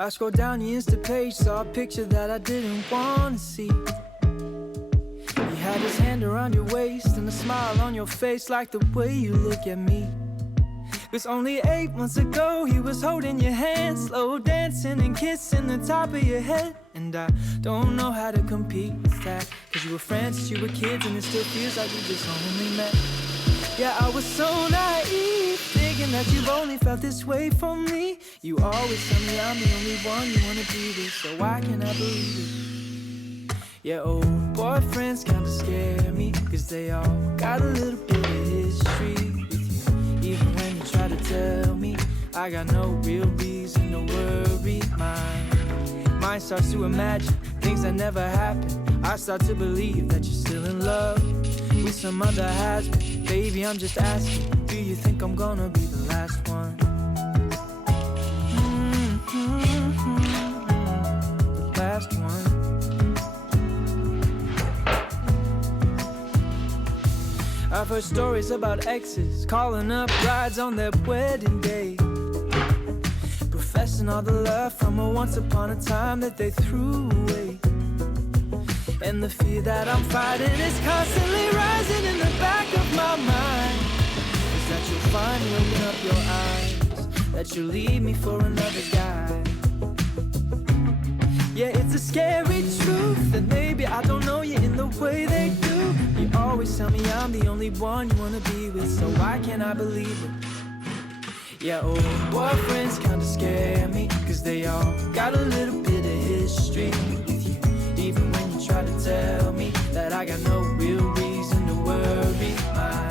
I scrolled down the Insta page, saw a picture that I didn't want to see. He had his hand around your waist and a smile on your face, like the way you look at me. It was only 8 months ago he was holding your hand, slow dancing and kissing the top of your head. And I don't know how to compete with that, cause you were friends since you were kids, and it still feels like we just only met. Yeah, I was so naive, thinking that you've only felt this way for me. You always tell me I'm the only one you wanna be with, so why can't I believe it? Yeah, old boyfriends kinda scare me, cause they all got a little bit of history with you. Even when you try to tell me I got no real reason to worry. My mind starts to imagine things that never happened. I start to believe that you're still in love with some other has-been. Baby, I'm just asking, do you think I'm gonna be the last one? The last one. I've heard stories about exes calling up brides on their wedding day, professing all the love from a once upon a time that they threw away. And the fear that I'm fighting is constantly rising in the back of my mind, is that you'll finally open up your eyes, that you'll leave me for another guy. Yeah, it's a scary truth that maybe I don't know you in the way they do. You always tell me I'm the only one you wanna be with, so why can't I believe it? Yeah, old boyfriends kinda scare me, cause they all got a little bit of history with you. Even when you try to tell me that I got no real reason to worry. My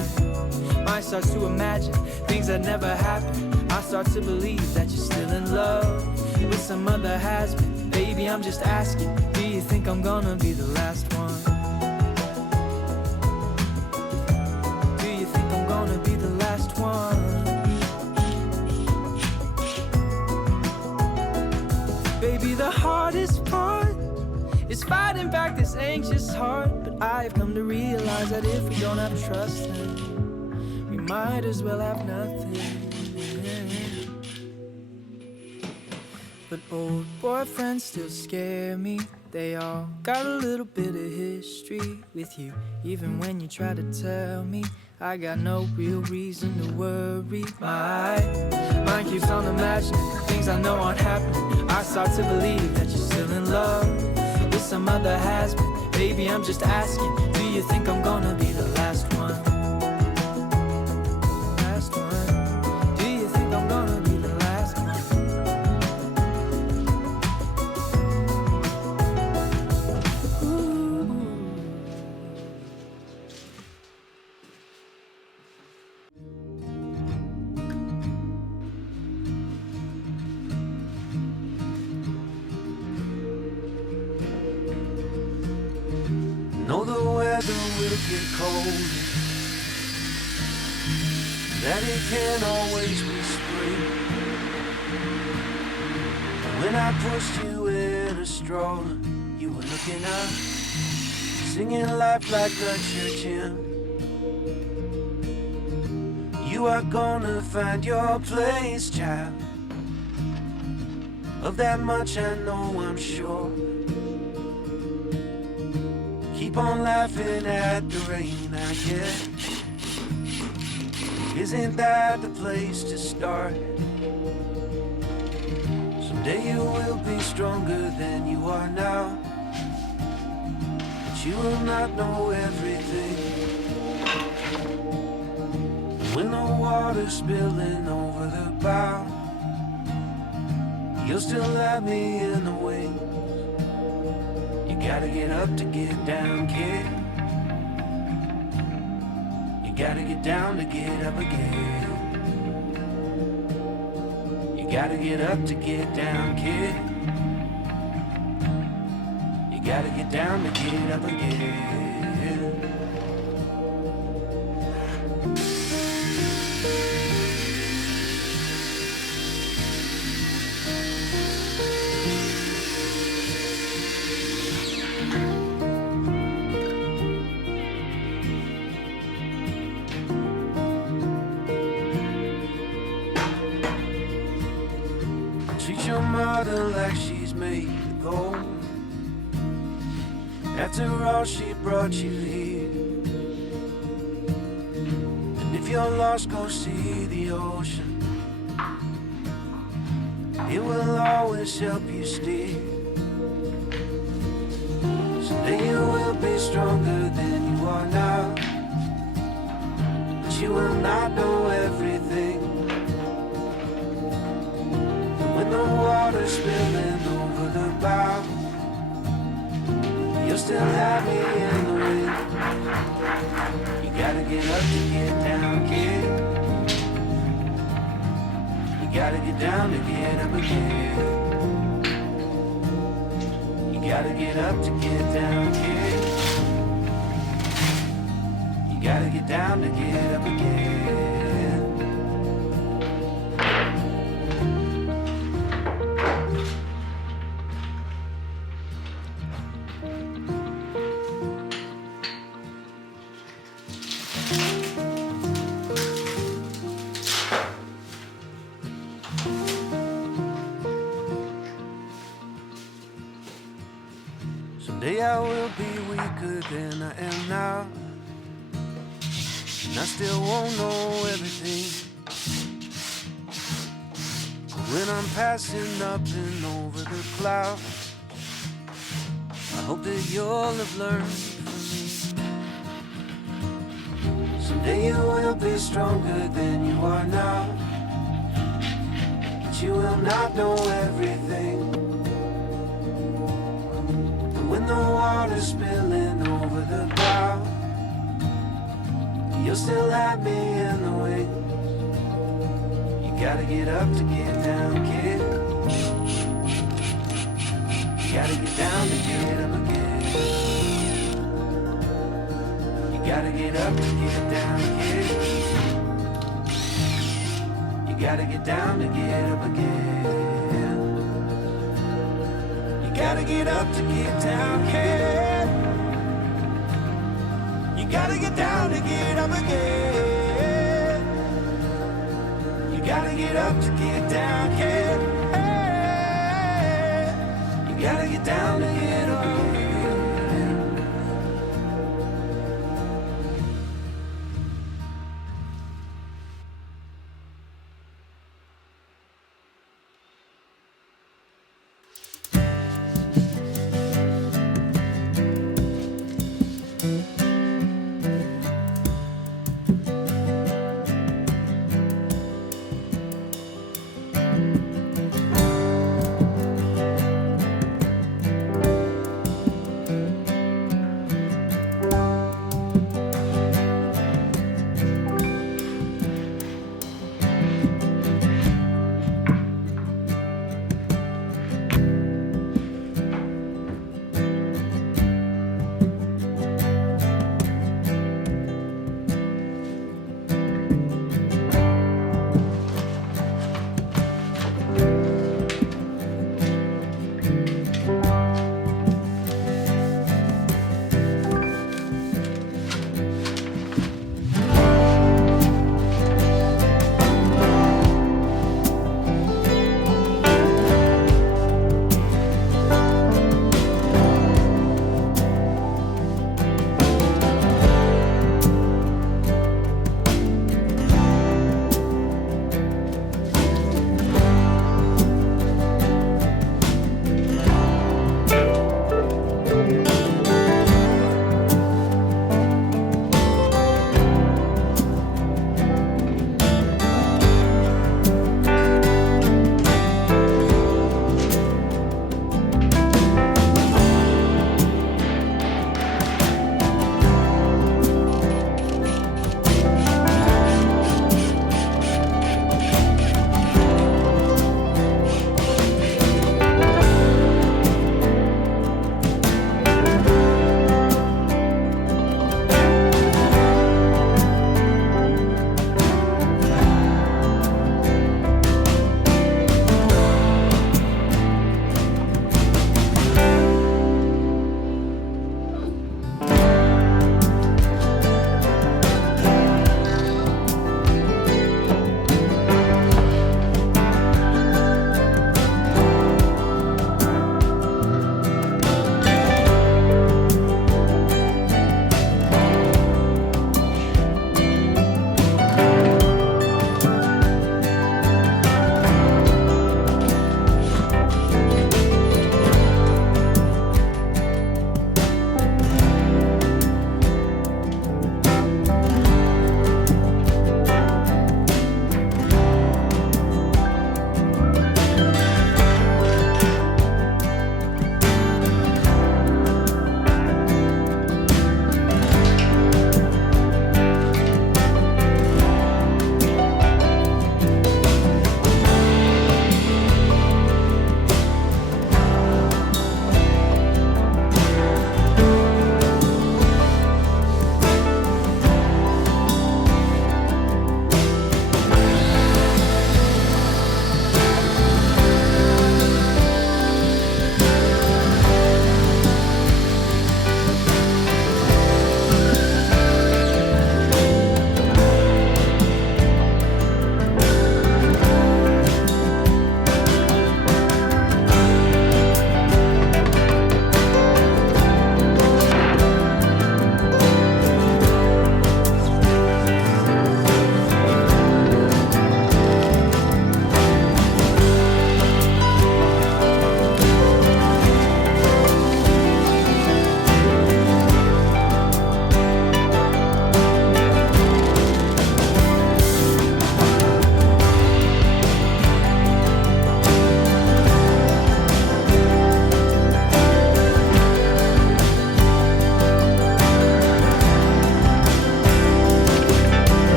mind starts to imagine things that never happened. I start to believe that you're still in love with some other has-been. Baby, I'm just asking, do you think I'm gonna be the last one? Do you think I'm gonna be the last one? Baby, the hardest part is fighting back this anxious heart. But I have come to realize that if we don't have trust, then we might as well have nothing. But old boyfriends still scare me. They all got a little bit of history with you. Even when you try to tell me I got no real reason to worry. My mind keeps on imagining things I know aren't happening. I start to believe that you're still in love with some other has-been. Baby, I'm just asking, do you think I'm gonna be the last one? Last one. Do you think I'm gonna be the last one? Ooh. Know the weather will get cold, that it can't always be spring. When I pushed you in a stroller, you were looking up, singing life like a church hymn. You are gonna find your place, child. Of that much I know, I'm sure. Keep on laughing at the rain I get. Isn't that the place to start? Someday you will be stronger than you are now, but you will not know everything. When the water's spilling over the bow, you'll still have me in the wings. You gotta get up to get down, kid. You gotta get down to get up again. You gotta get up to get down, kid. You gotta get down to get up again. Treat your mother like she's made of gold. After all, she brought you here. And if you're lost, go see the ocean. It will always help you steer. Someday you will be stronger than you are now, but you will not know everything. And when the water's spilling over the bow, you'll still have me in the wind. You gotta get up to get down, kid. You gotta get down to get up again. You gotta get up to get down, kid. You gotta get down to get up again. Someday I will be weaker than I am now, and I still won't know everything. But when I'm passing up and over the clouds, I hope that you'll have learned from me. Someday you will be stronger than you are now, but you will not know everything. When the water's spilling over the bow, you'll still have me in the wings. You gotta get up to get down, kid. You gotta get down to get up again. You gotta get up to get down, kid. You gotta get down to get up again. You gotta get up to get down, kid. You gotta get down to get up again. You gotta get up to get down, kid. Hey, you gotta get down to get up again.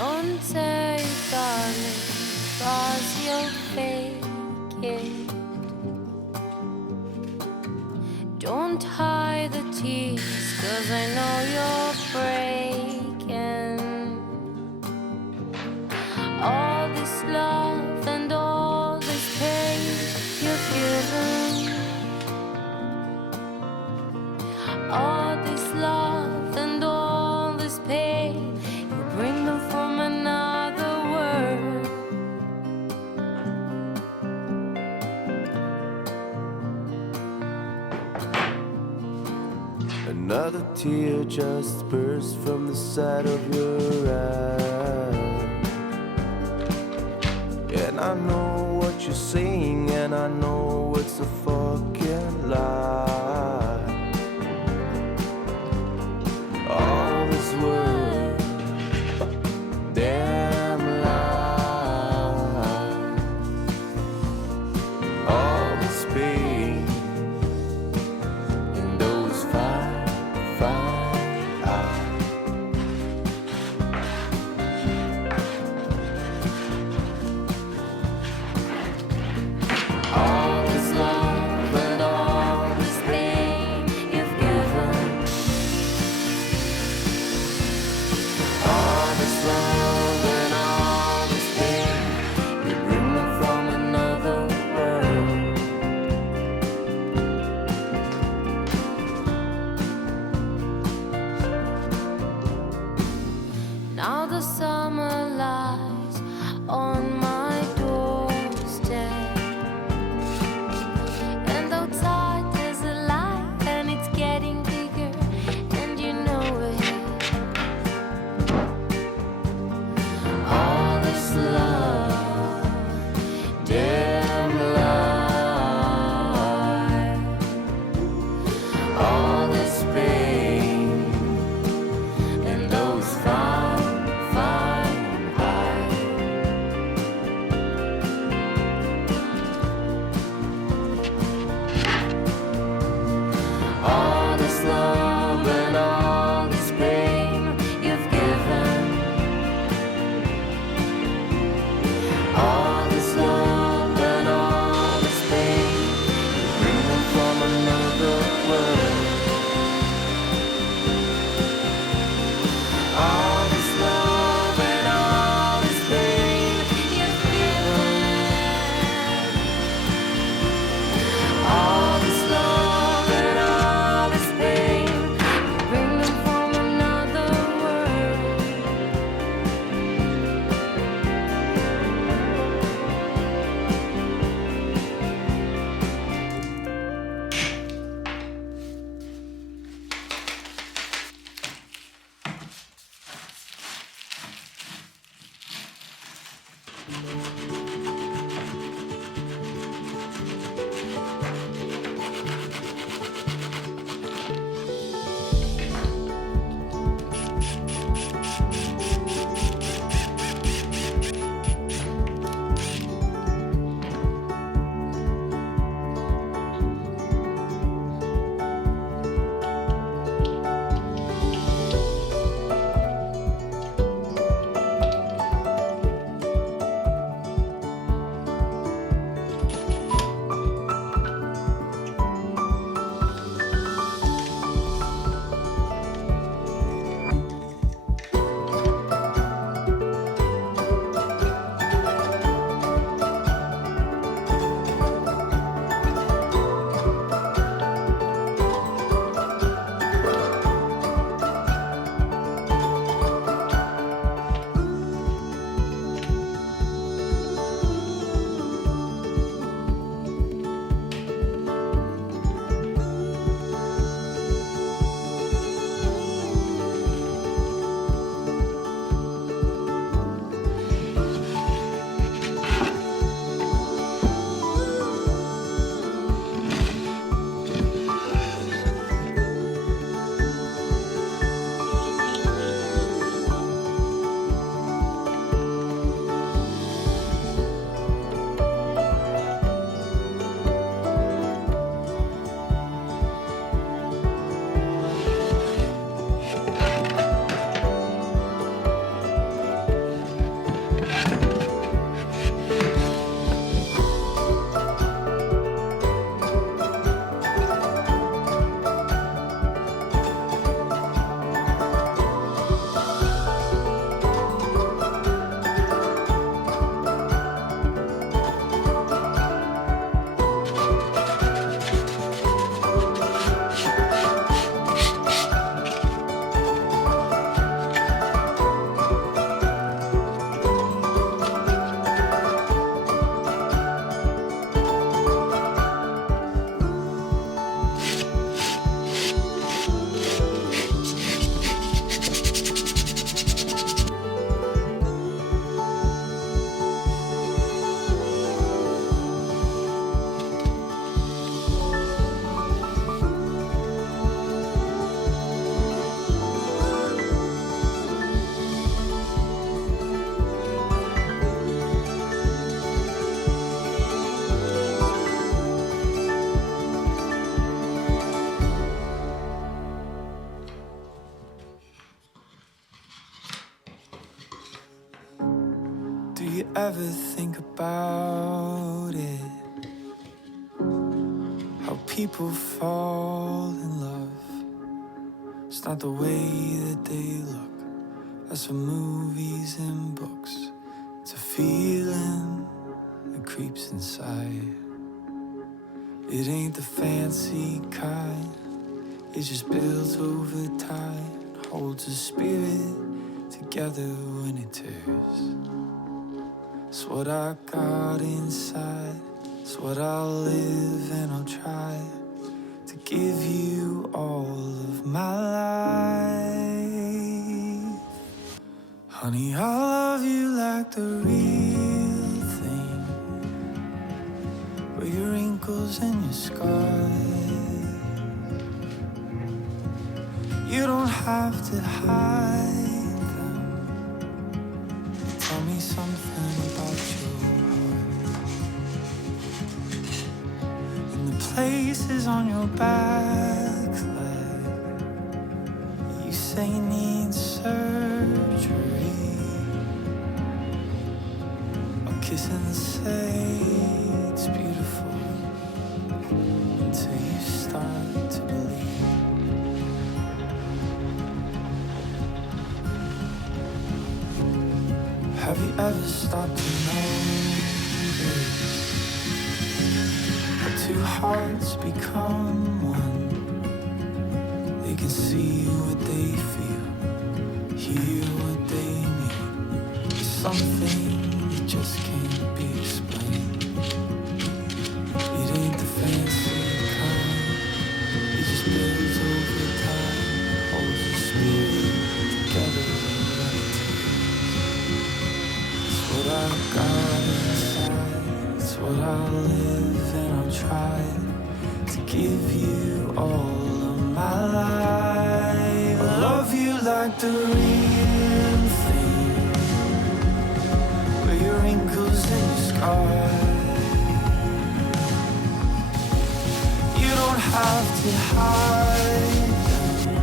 Don't say, darling, 'cause you'll fake it. Don't hide the tears, 'cause I know you're breaking. All this love and all this pain you've given. All this love and all this pain, you bring them from another world. Another tear just burst from the side of your eye. And I know what you're saying, and I know it's a fucking lie. All this world, damn lie. All this pain in those fine eyes. All this love and all this pain you've given. All this love and all this pain, you bring them from another world. Now the summer lies on my doorstep, and outside there's a light and it's getting bigger, and you know it. All this love, Damn lie. All this pain in those fine eyes. All this love and all this pain you've given. All this love and all this pain, you bring them from another world. All this love and all this pain you've given. all this love and all this pain. Bring them from another world. ever think about it? How people fall in love. It's not the way that they look. That's from movies and books. It's a feeling that creeps inside. It ain't the fancy kind. It just builds over time. Holds a spirit together when it tears. It's what I got inside. It's what I'll live and I'll try to give you all of my life. Honey, I love you like the real thing, but your wrinkles and your scars, you don't have to hide them. Tell me something about your heart. In the places on your back leg, you say need surgery. I'll kiss and say it's beautiful until you start to believe. Have you ever stopped to notice how two hearts become one? They can see what they feel, hear what they need. It's something that just can't be explained. It ain't the fancy kind. It just builds over time, holds the spirit together. What I've got inside, it's what I'll live and I'll try to give you all of my life. I love you like the real thing, with your wrinkles and your scars. You don't have to hide them.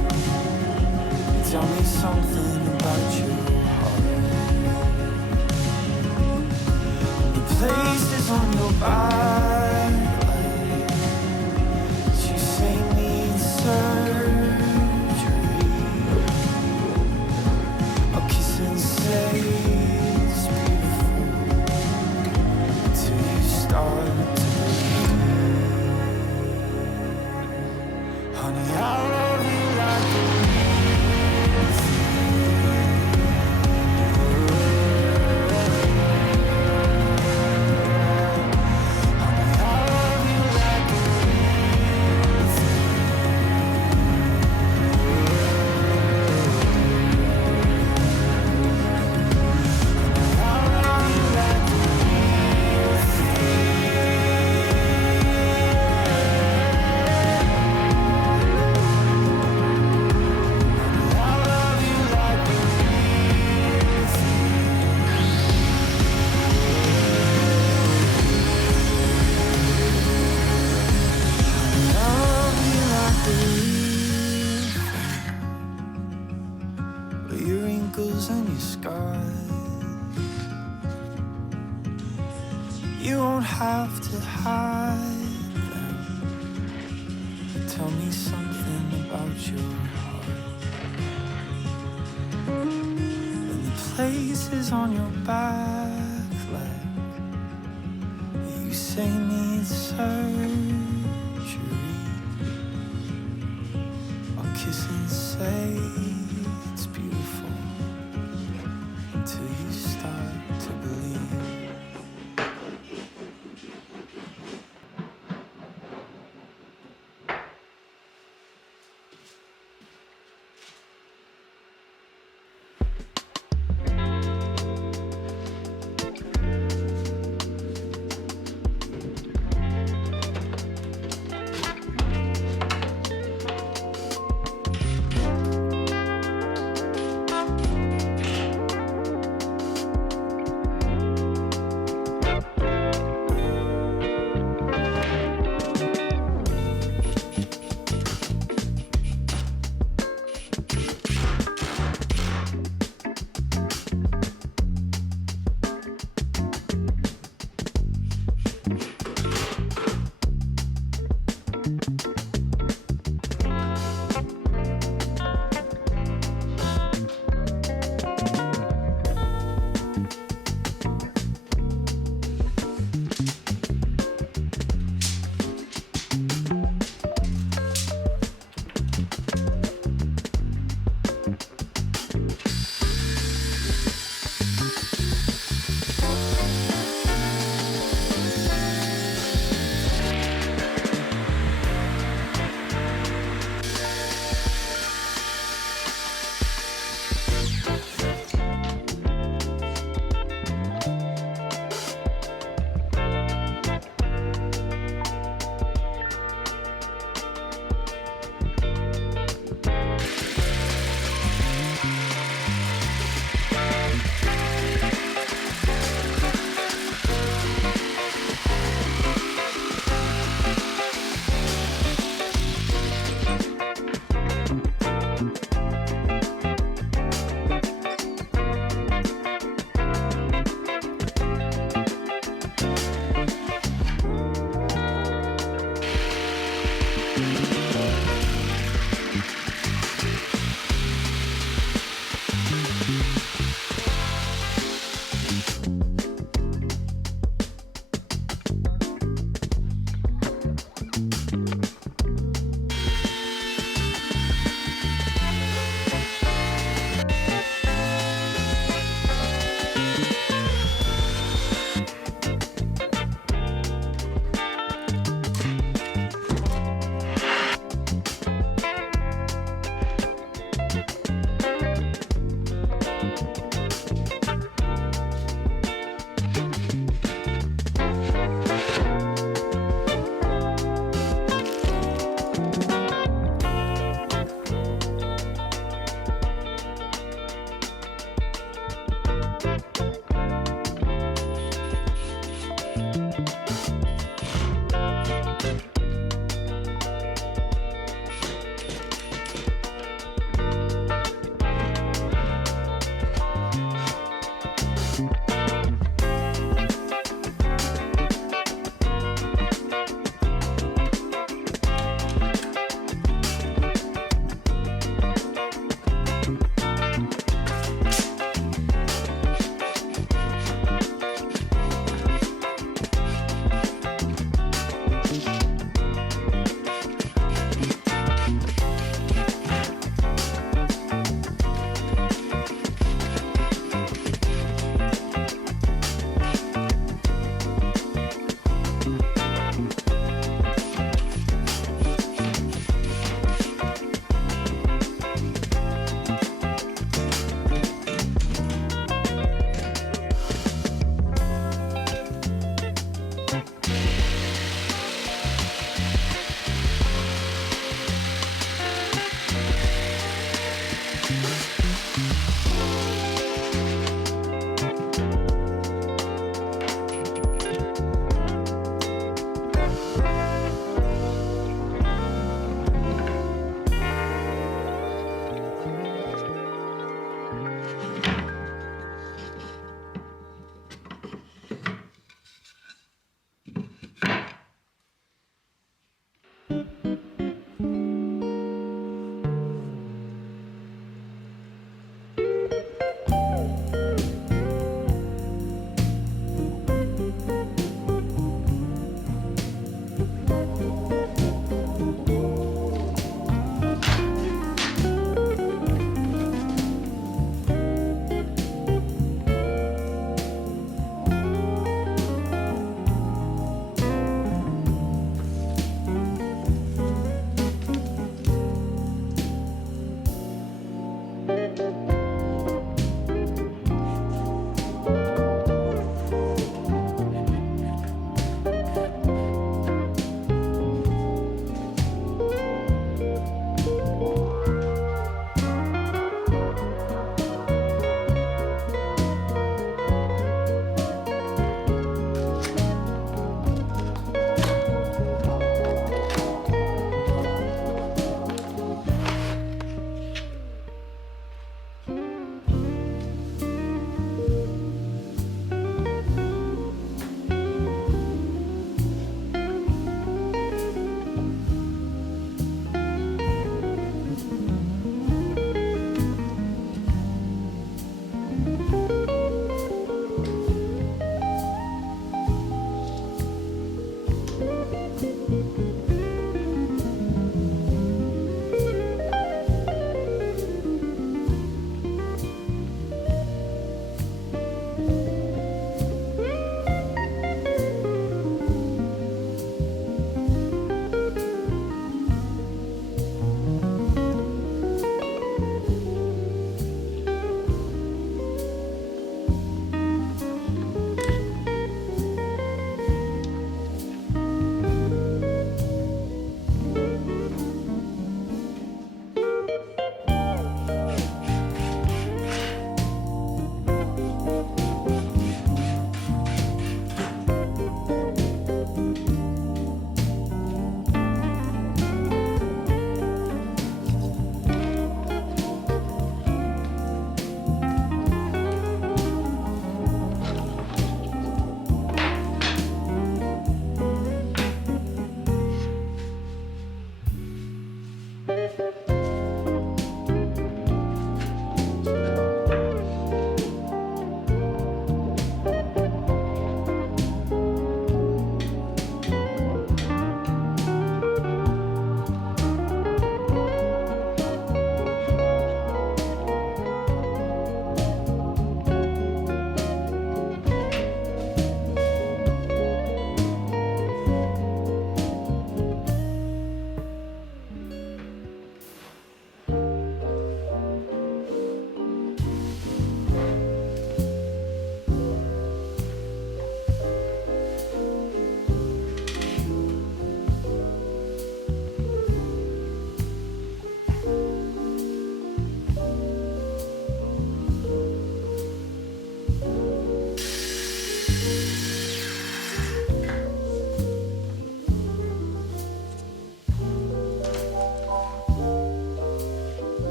Tell me something about you. Places on your back leg, you say need surgery. I'll kiss and say it's beautiful until you start to believe. Honey, I love you like the real thing. And your scars, you won't have to hide them. Tell me something about your heart. And the places on your back leg, you say need surgery. I'll kiss and say it's beautiful until you start to believe.